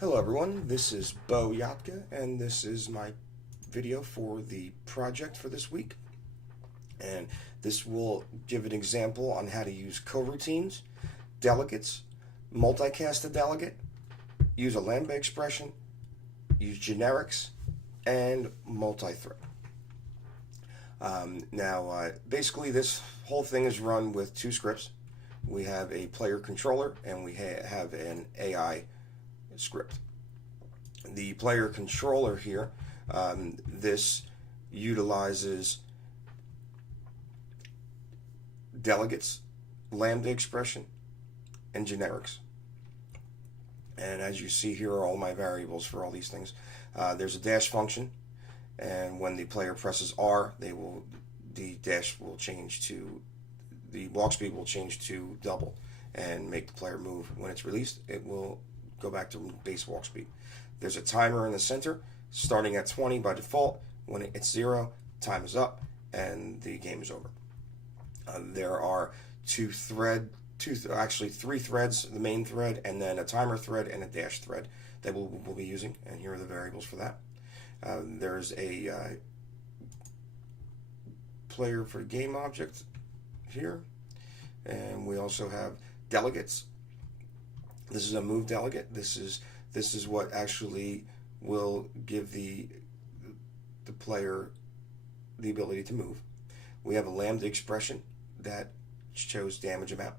Hello everyone, this is Bo Yatka, and this is my video for the project for this week. And this will give an example on how to use coroutines, delegates, multicast a delegate, use a Lambda expression, use generics, and multithread. Basically, this whole thing is run with two scripts. We have a player controller and we have an AI script. The player controller here, this utilizes delegates, Lambda expression, and generics. And as you see here are all my variables for all these things. There's a dash function, and when the player presses R, the dash will change to the walk speed will change to double and make the player move. When it's released, it will go back to base walk speed. There's a timer in the center, starting at 20 by default. When it hits 0, time is up, and the game is over. There are actually three threads: the main thread, and then a timer thread and a dash thread that we'll be using. And here are the variables for that. There's a player for game object here, and we also have delegates. This is a move delegate. This is what actually will give the player the ability to move. We have a Lambda expression that shows damage amount,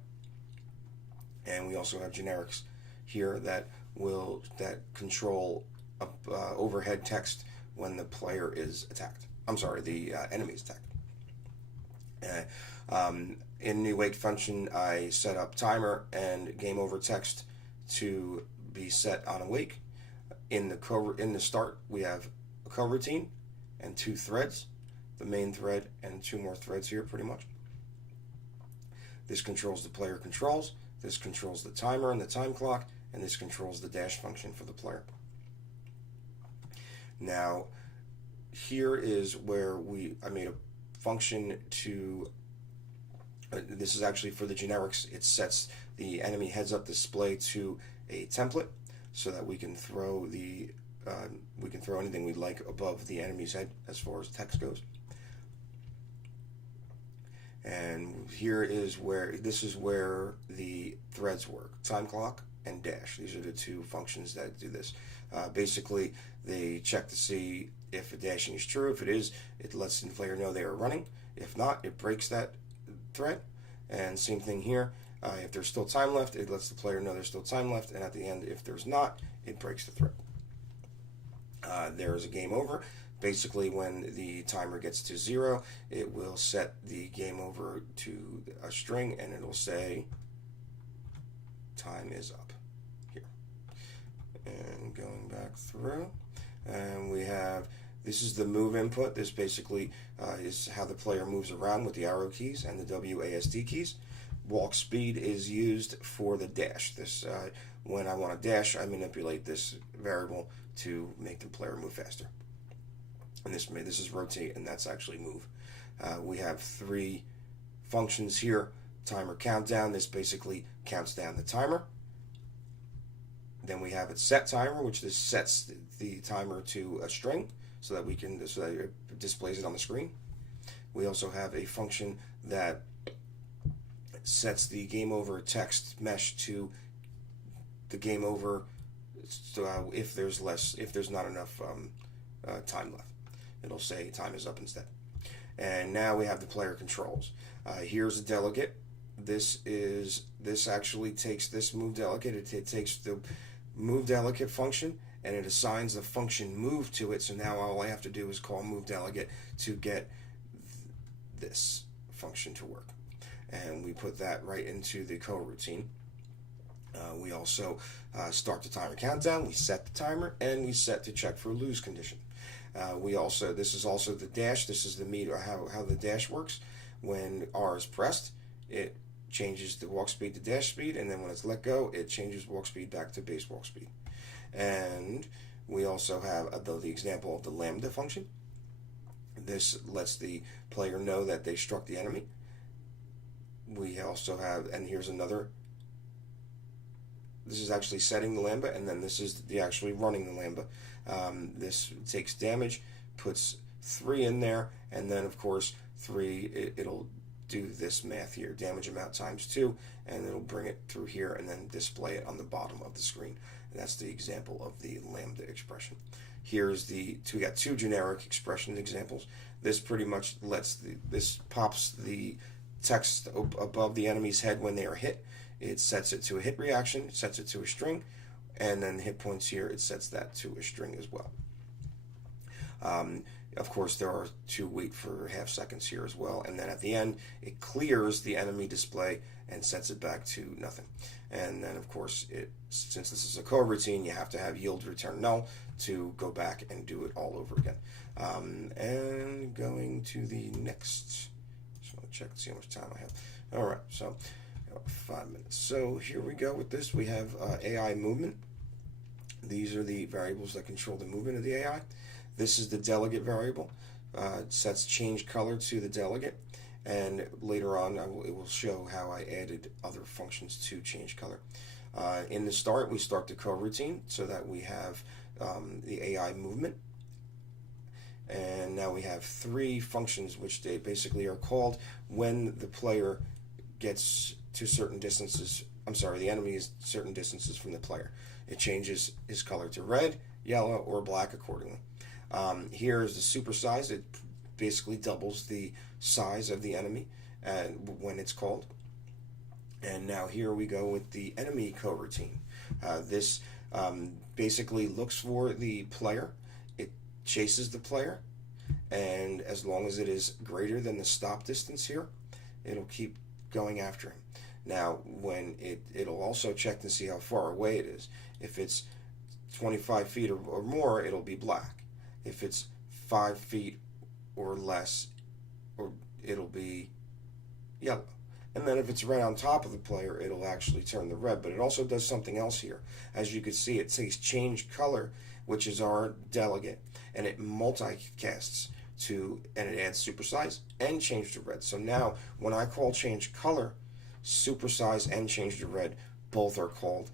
and we also have generics here that control overhead text when the player is attacked. I'm sorry, the enemy is attacked. In the wake function, I set up timer and game over text to be set on awake. In the start, we have a coroutine and two threads, the main thread and two more threads here, pretty much. This controls the player controls. This controls the timer and the time clock, and this controls the dash function for the player. Now, here is where I made a function to. This is actually for the generics. It sets the enemy heads-up display to a template so that we can throw anything we like above the enemy's head as far as text goes. And this is where the threads work: time clock and dash. These are the two functions that do this. Basically, they check to see if a dashing is true. If it is, it lets the player know they are running. If not, it breaks that thread. And same thing here. If there's still time left, it lets the player know there's still time left. And at the end, if there's not, it breaks the thread. There is a game over. Basically, when the timer gets to 0, it will set the game over to a string, and it'll say time is up here. And going back through, and this is the move input. This basically is how the player moves around with the arrow keys and the WASD keys. Walk speed is used for the dash. When I want to dash, I manipulate this variable to make the player move faster. And this is rotate, and that's actually move. We have three functions here. Timer countdown. This basically counts down the timer. Then we have a set timer, which this sets the timer to a string so that it displays it on the screen. We also have a function that sets the game over text mesh to the game over if there's not enough time left. It'll say time is up instead. And now we have the player controls. Here's a delegate. This actually takes this move delegate. It takes the move delegate function and it assigns the function move to it. So now all I have to do is call move delegate to get this function to work. And we put that right into the coroutine. We also start the timer countdown. We set the timer and we set to check for lose condition. This is also the dash. This is the meter, how the dash works. When R is pressed, it changes the walk speed to dash speed, and then when it's let go, it changes walk speed back to base walk speed. And we also have the example of the Lambda function. This lets the player know that they struck the enemy. We also have, and here's another this is actually setting the Lambda, and then this is the actually running the Lambda. This takes damage, puts 3 in there, and then of course 3, it'll do this math here, damage amount times 2, and it'll bring it through here and then display it on the bottom of the screen. And that's the example of the Lambda expression. Here's we got 2 generic expression examples. This pretty much this pops the text above the enemy's head when they are hit. It sets it to a hit reaction, sets it to a string, and then hit points here, it sets that to a string as well. Of course, there are 2 wait for ½ seconds here as well, and then at the end, it clears the enemy display and sets it back to nothing. And then, of course, since this is a coroutine, you have to have yield return null to go back and do it all over again. And going to the next, just want to check and see how much time I have. All right, so 5 minutes. So here we go with this. We have AI movement. These are the variables that control the movement of the AI. This is the delegate variable. It sets change color to the delegate, and later on it will show how I added other functions to change color. In the start, we start the coroutine so that we have the AI movement, and now we have 3 functions which they basically are called when the player gets to certain distances. The enemy is certain distances from the player. It changes his color to red, yellow, or black accordingly. Here is the supersize. It basically doubles the size of the enemy when it's called. And now here we go with the enemy coroutine. This basically looks for the player. It chases the player, and as long as it is greater than the stop distance here, it'll keep going after him. Now, when it'll also check to see how far away it is. If it's 25 feet or more, it'll be black. If it's 5 feet or less, it'll be yellow. And then if it's right on top of the player, it'll actually turn the red. But it also does something else here. As you can see, it says change color, which is our delegate, and it multicasts and it adds supersize and change to red. So now when I call change color, supersize and change to red both are called.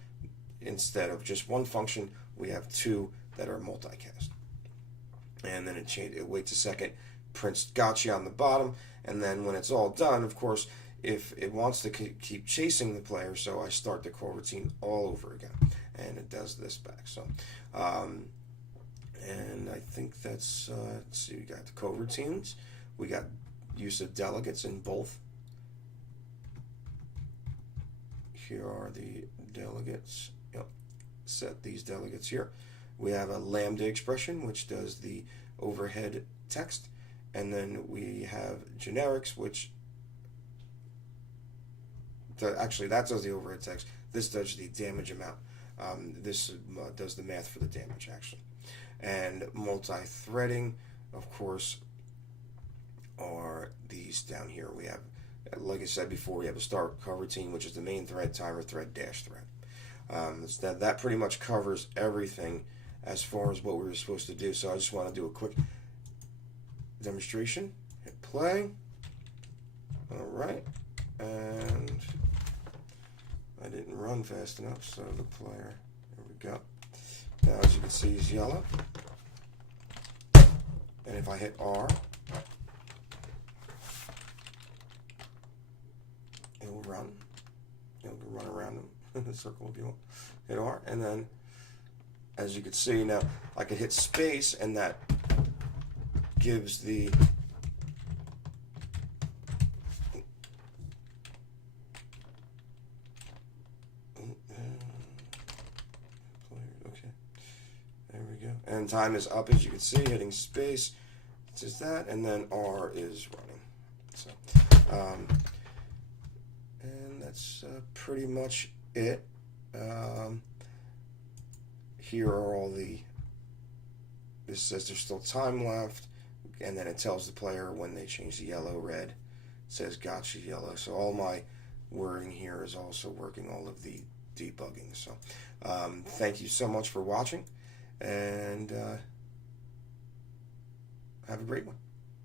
Instead of just one function, we have 2 that are multicast. And then it waits a second, prints gotcha on the bottom, and then when it's all done, of course, if it wants to keep chasing the player, so I start the coroutine all over again, and it does this back. So, and I think that's, let's see, we got the coroutines, we got use of delegates in both. Here are the delegates. Yep. Set these delegates here. We have a Lambda expression, which does the overhead text, and then we have generics, which actually that does the overhead text. This does the damage amount. This does the math for the damage, actually. And multi-threading, of course, are these down here. We have, like I said before, we have a start coroutine, which is the main thread, timer thread, dash thread. That pretty much covers everything as far as what we were supposed to do. So I just want to do a quick demonstration. Hit play. All right, and I didn't run fast enough, so the player, there we go. Now, as you can see, he's yellow. And if I hit R, it'll run. It'll run around him in the circle if you want. Hit R, and then, as you can see now, I could hit space, and that gives the and time is up, as you can see, hitting space, it's just that, and then R is running. So, and that's pretty much it. Here are all this says there's still time left, and then it tells the player when they change the yellow, red, it says gotcha, yellow. So all my wording here is also working all of the debugging. So thank you so much for watching, and have a great one.